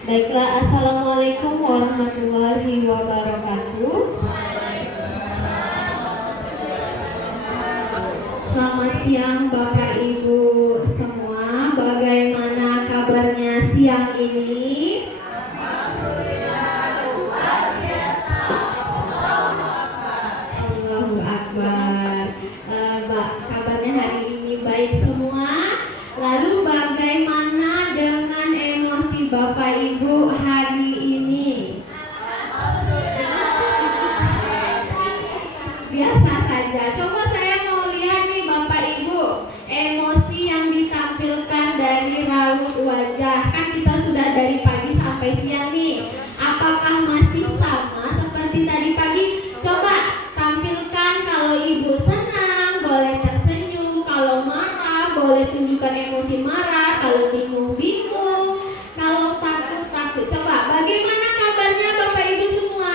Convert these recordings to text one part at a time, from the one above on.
Baiklah, Assalamualaikum warahmatullahi wabarakatuh. Selamat siang Bapak Ibu semua. Bagaimana kabarnya siang ini? Allahu Akbar. Kabarnya hari ini baik semua. Lalu bagaimana dengan emosi Bapak Ibu hari ini? Biasa saja. Coba saya mau lihat nih Bapak Ibu, emosi yang ditampilkan dari raut wajah. Kan kita sudah dari pagi sampai siang nih. Apakah masih sama seperti tadi pagi? Coba tampilkan. Kalau Ibu senang boleh tersenyum, kalau marah boleh tunjukkan emosi marah, kalau bingung-bingung, kalau takut-takut. Coba bagaimana kabarnya Bapak Ibu semua?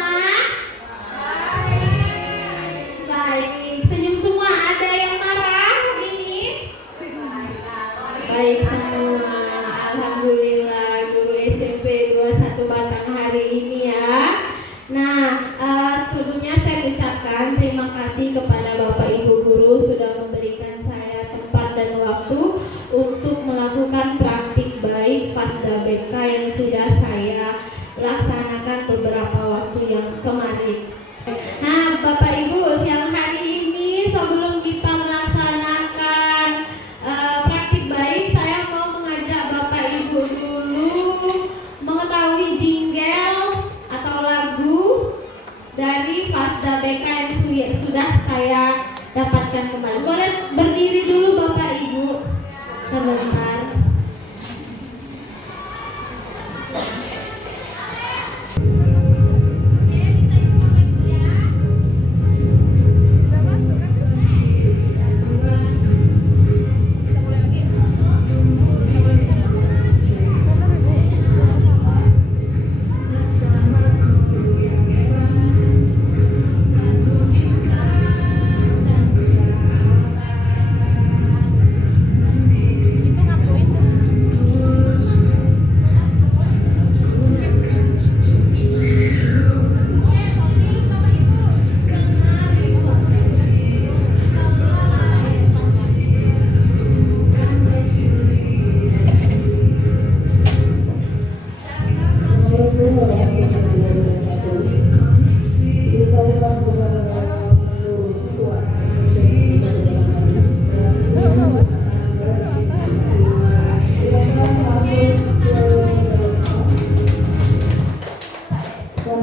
Baik, senyum semua. Ada yang marah hari ini? Baik semua. Alhamdulillah, guru SMP 21 Batang hari ini ya. Nah, sebelumnya saya ucapkan terima kasih kepada Bapak Ibu guru sudah memberikan saya tempat dan waktu untuk melakukan praktik baik Fasda BK yang sudah saya laksanakan beberapa waktu yang kemarin. Nah, Bapak Ibu, siang hari ini sebelum kita melaksanakan praktik baik, saya mau mengajak Bapak Ibu dulu mengetahui jingle atau lagu dari Fasda BK yang sudah saya dapatkan kemarin. Boleh berdiri dulu Bapak Ibu sebentar.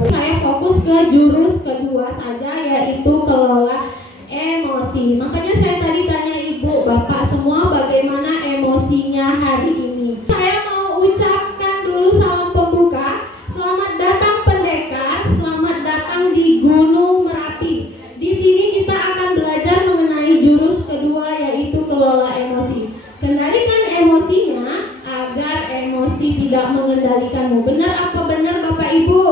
Saya fokus ke jurus kedua saja, yaitu kelola emosi. Makanya saya tadi tanya Ibu, Bapak semua bagaimana emosinya hari ini. Saya mau ucapkan dulu salam pembuka. Selamat datang pendekar, selamat datang di Gunung Merapi. Di sini kita akan belajar mengenai jurus kedua, yaitu kelola emosi. Kendalikan emosinya agar emosi tidak mengendalikanmu. Benar apa benar Bapak Ibu?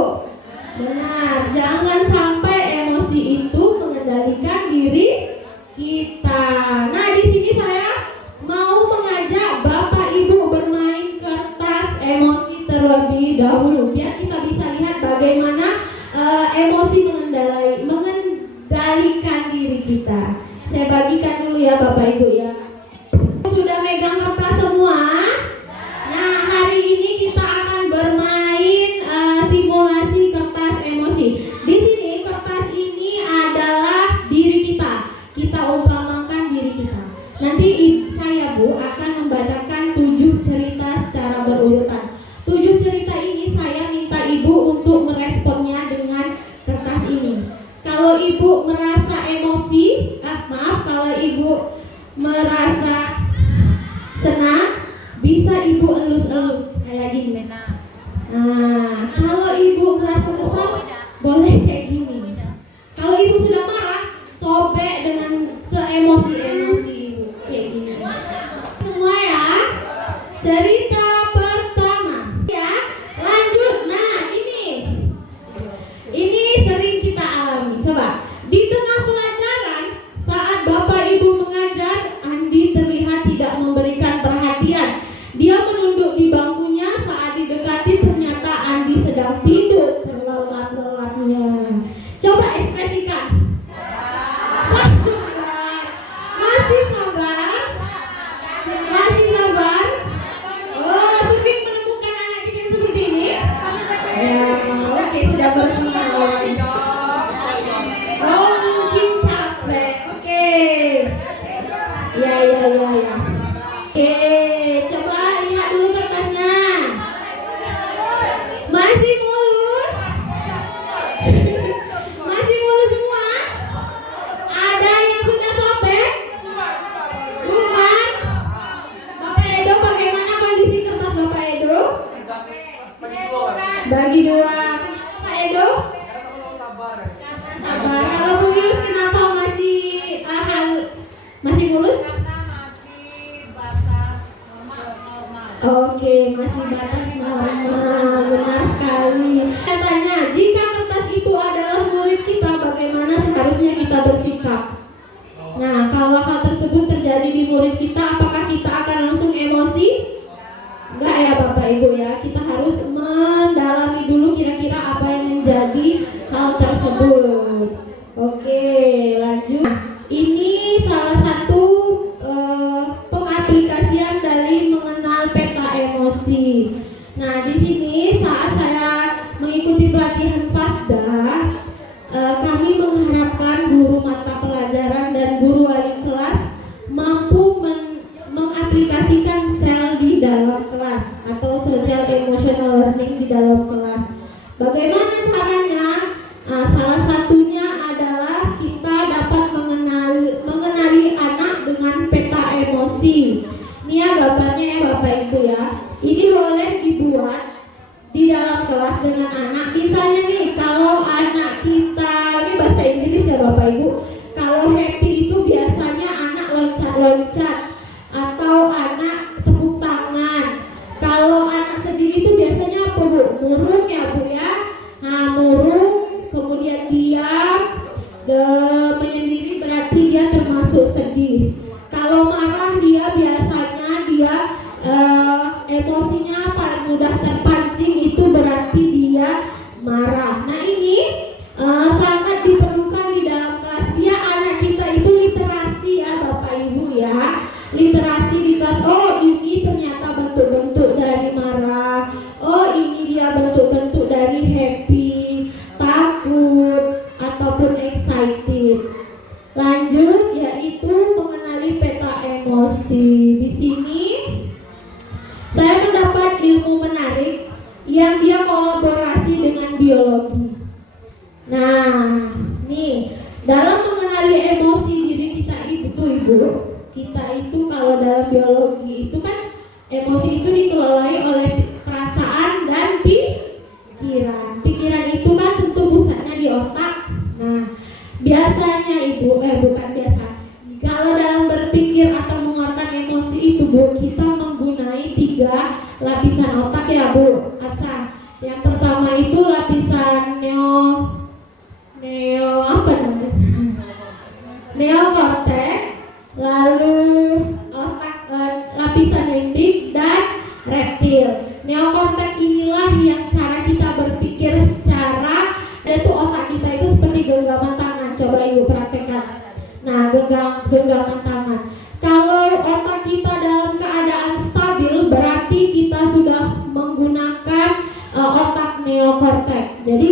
Benar, jangan sampai emosi itu mengendalikan diri kita. Nah, di sini saya mau mengajak Bapak Ibu bermain kertas emosi terlebih dahulu, biar kita bisa lihat bagaimana emosi mengendalikan diri kita. Saya bagikan dulu ya Bapak Ibu ya. Sudah megang kertas semua? Nah, hari ini kita akan bermain simulasi kertas emosi. Di sini kertas ini adalah diri kita. Kita umpamakan diri kita. Nanti saya Bu akan membacakan 7 cerita secara berurutan. 7 cerita ini saya minta Ibu untuk meresponnya dengan kertas ini. Kalau Ibu merasa emosi, kalau Ibu merasa senang, bisa Ibu elus-elus kayak gini. Nah, kalau Ibu merasa kesal, boleh kayak gini. Kalau Ibu sudah marah, sobek dengan seemosi-emosi Ibu kayak gini. Semua ya. Cerita pertama ya. Lanjut. Nah, ini sering kita alami. Coba di tengah pelajaran saat Bapak Ibu mengajar, Andi terlihat tidak memberikan perhatian. Dia menunduk di bangkunya. Saat didekati ternyata Bagi dua. Pak Edo? Sabar. Kalau Bu Yus kenapa masih mulus? Karena masih batas normal. Oke, masih batas normal. Benar sekali. Katanya, jika kertas itu adalah murid kita, bagaimana seharusnya kita bersikap? Nah, kalau hal tersebut terjadi di murid kita, apakah kita akan langsung emosi? Enggak ya Bapak Ibu ya. Kita harus mendalami dulu kira-kira apa yang menjadi hal tersebut. Oke, lanjut. Ini salah satu pengaplikasian dari mengenal peta emosi. Nah, di sini saat saya mengikuti pelatihan FASDA, kami mengharapkan guru mata pelajaran dan guru wali kelas mampu mengaplikasikan sel di dalam kelas atau social emotional learning di dalam kelas. Bagaimana caranya? Salah satunya adalah kita dapat mengenali anak dengan peta emosi. Ini ya gambarnya ya Bapak Ibu ya. Ini boleh dibuat di dalam kelas dengan anak. Misalnya nih, kalau anak kita, ini bahasa Inggris ya Bapak Ibu. Kalau happy itu biasanya anak loncat-loncat atau anak tepuk tangan. Kalau anak sedih itu biasanya apa Bu? Murung ya Bu ya. Nah, murung, kemudian diam, menyendiri berarti dia termasuk sedih. Kalau marah biasanya dia emosinya paling mudah terpancing, itu berarti dia marah. Nah ini sangat diperlukan di dalam kelas. Ya, anak kita itu literasi ya Bapak Ibu ya. Literasi di kelas. Oh, ini ternyata bentuk-bentuk dari marah. Oh, ini dia bentuk-bentuk dari happy, takut, ataupun excited. Lanjut, yaitu mengenali peta emosi. Di sini saya mendapat ilmu menarik yang dia kolaborasi dengan biologi. Nah, nih dalam mengenali emosi diri kita itu Ibu, kita itu kalau dalam biologi itu kan emosi itu dikelola oleh perasaan dan pikiran. Pikiran itu kan tentu pusatnya di otak. Nah, biasanya Ibu, bukan biasa. Kalau dalam berpikir atau mengeluarkan emosi itu Bu, kita menggunakan 3 lapisan otak ya Bu. Apa? Yang pertama itu lapisan neokorteks, lalu otak lapisan limbik dan reptil. Neokorteks inilah yang cara kita berpikir secara, yaitu otak kita itu seperti genggaman tangan. Coba Ibu praktekkan. Nah, genggaman tangan. Kalau otak kita dalam keadaan stabil, berarti kita sudah menggunakan otak neokorteks. Jadi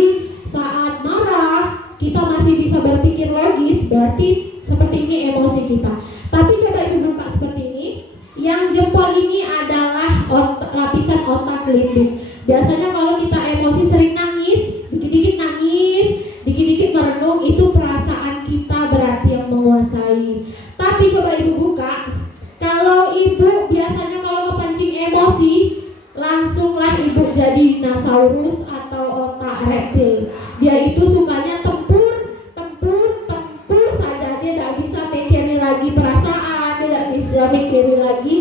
saat marah kita masih bisa berpikir logis, berarti seperti ini emosi kita. Tapi coba Ibu buka seperti ini. Yang jempol ini adalah lapisan otak limbik. Biasanya kalau kita emosi sering nangis, dikit-dikit merenung, itu perasaan kita berarti yang menguasai. Tapi coba Ibu buka. Kalau Ibu biasanya kalau kepancing emosi, langsunglah Ibu jadi dinosaurus atau otak reptil. Dia itu sukanya tempur saja. Dia tidak bisa mikirin lagi perasaan, dia tidak bisa mikirin lagi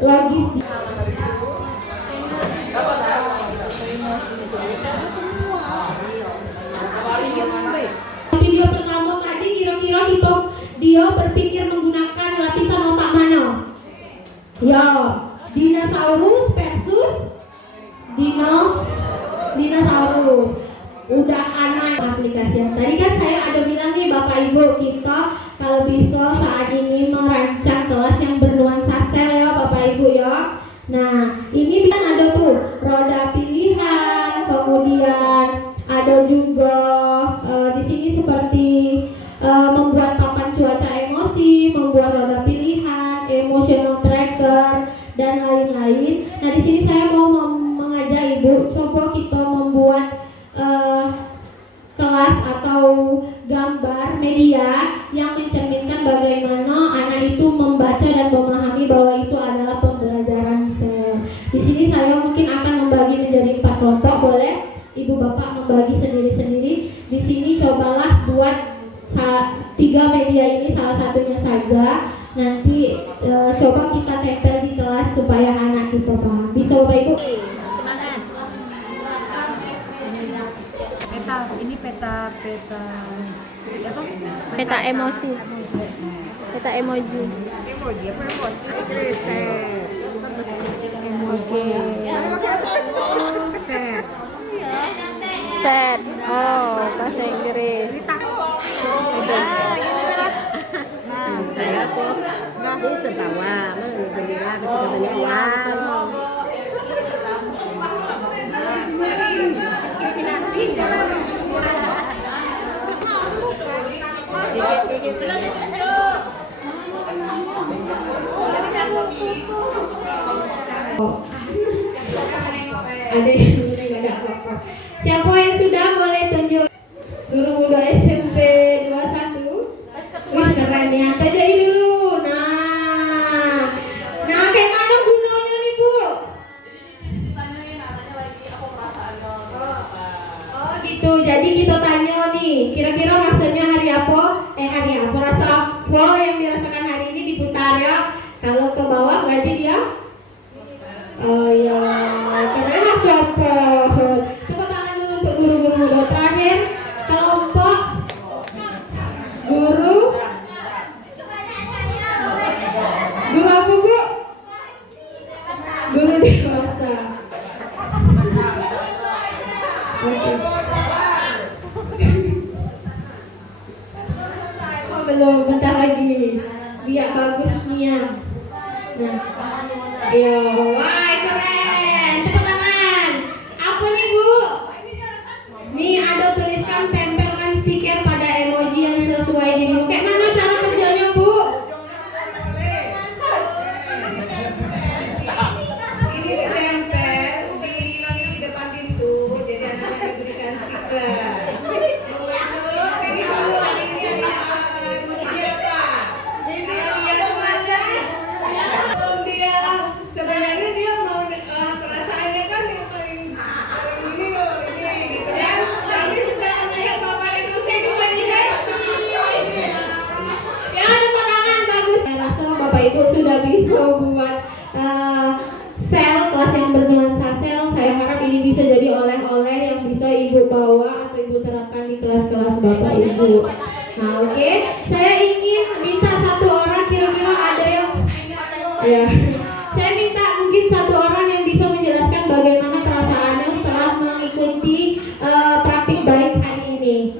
logis. Video pertama tadi kira-kira dia berpikir menggunakan lapisan otak mana? Ya, dinosaurus versus dinosaurus. Udah anak aplikasi. Tadi kan saya ada bilang nih Bapak Ibu, kita kalau bisa saat ini merancang kelas yang bernuansa sel ya Bapak Ibu ya. Nah, ini kan ada tuh roda pilihan, kemudian ada juga di sini seperti membuat papan cuaca emosi, membuat roda pilihan, emotional tracker, dan lain-lain. Nah, di sini saya mau mengajak Ibu, coba kita membuat kelas atau gambar media yang mencerminkan bagaimana anak itu membaca dan memahami bahwa itu adalah pembelajaran sel. Di sini saya mungkin akan membagi menjadi 4 kelompok. Boleh ibu bapak membagi sendiri-sendiri. Di sini cobalah buat 3 media ini salah satunya saja. Nanti coba kita tempel di kelas supaya anak kita paham. Bisa Bapak Ibu? Semangat. Ini peta apa? Peta emosi. Peta emoji. Emoji apa emosi? Emoji. Set. Set. Oh, bahasa Inggris. Saya tuh tertawa, gembira ketika banyak uang. Ada yang nggak ada apa-apa. Siapa yang sudah boleh tunjuk? Guru muda SMP 21. Wih keren ya. Kerjain dulu. Nah kayak mana gunanya nih Bu? Oh gitu. Jadi kita tanya nih. Kira-kira rasanya hari apa? Rasa apa yang dirasakan hari ini diputar ya? Kalau ke bawah berarti dia. Oh ya, keren cepet. Tepuk tangan dulu untuk guru-guru muda. Terakhir kelompok guru apa Bu? Guru dewasa. Oke. Oh belum, bentar lagi. Biar bagus Mia. Nah, ya, wah keren. Tepuk tangan. Apa nih Bu? Nih ada tuliskan tempelkan stiker pada emoji yang sesuai di buku. Kayak mana cara kerjanya Bu? Ini ditempel, dihilangin di depan pintu. Jadi anak-anak diberikan stiker. Sebenarnya dia mau perasaannya kan yang paling ini loh ini gitu ya. Tapi sudah melihat bapak itu kehidupan dia. Ya tepuk tangan bagus. Saya rasa bapak ibu sudah bisa buat sel kelas yang bernuansa sel. Saya harap ini bisa jadi oleh-oleh yang bisa ibu bawa atau ibu terapkan di kelas-kelas bapak ibu. Nah oke, saya ingin minta satu orang kira-kira ada yang ya. Saya minta mungkin satu orang yang bisa menjelaskan bagaimana perasaannya setelah mengikuti praktik baik hari ini.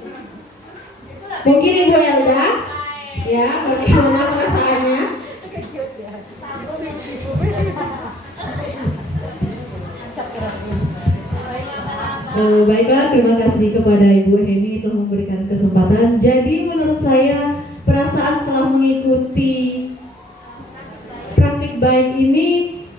Mungkin Ibu Elda, ya, bagaimana perasaannya? Baiklah, terima kasih kepada Ibu Heni telah memberikan kesempatan. Jadi menurut saya perasaan setelah mengikuti praktik baik ini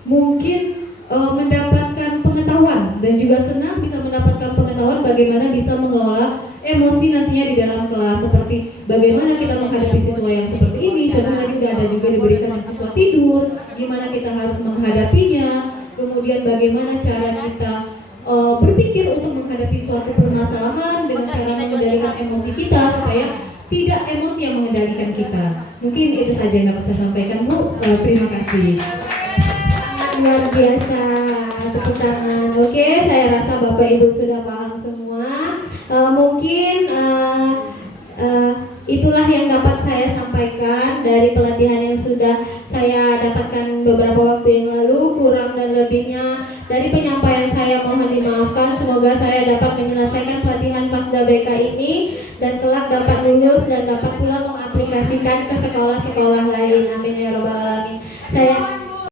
mungkin mendapatkan pengetahuan dan juga senang bisa mendapatkan pengetahuan bagaimana bisa mengelola emosi nantinya di dalam kelas, seperti bagaimana kita menghadapi siswa yang seperti ini. Contoh tadi sudah ada juga diberikan siswa tidur, gimana kita harus menghadapinya, kemudian bagaimana cara kita berpikir untuk menghadapi suatu permasalahan dengan cara mengendalikan emosi kita supaya tidak emosi yang mengendalikan kita. Mungkin itu saja yang dapat saya sampaikan Bu. Terima kasih. Luar biasa, tepuk tangan. Oke, saya rasa Bapak Ibu sudah paham semua. Mungkin itulah yang dapat saya sampaikan dari pelatihan yang sudah saya dapatkan beberapa waktu yang lalu. Kurang dan lebihnya dari penyampaian saya mohon dimaafkan. Semoga saya dapat menyelesaikan pelatihan Pasda BK ini dan kelak dapat lulus dan dapat pula mengaplikasikan ke sekolah-sekolah lain. Amin ya rabbal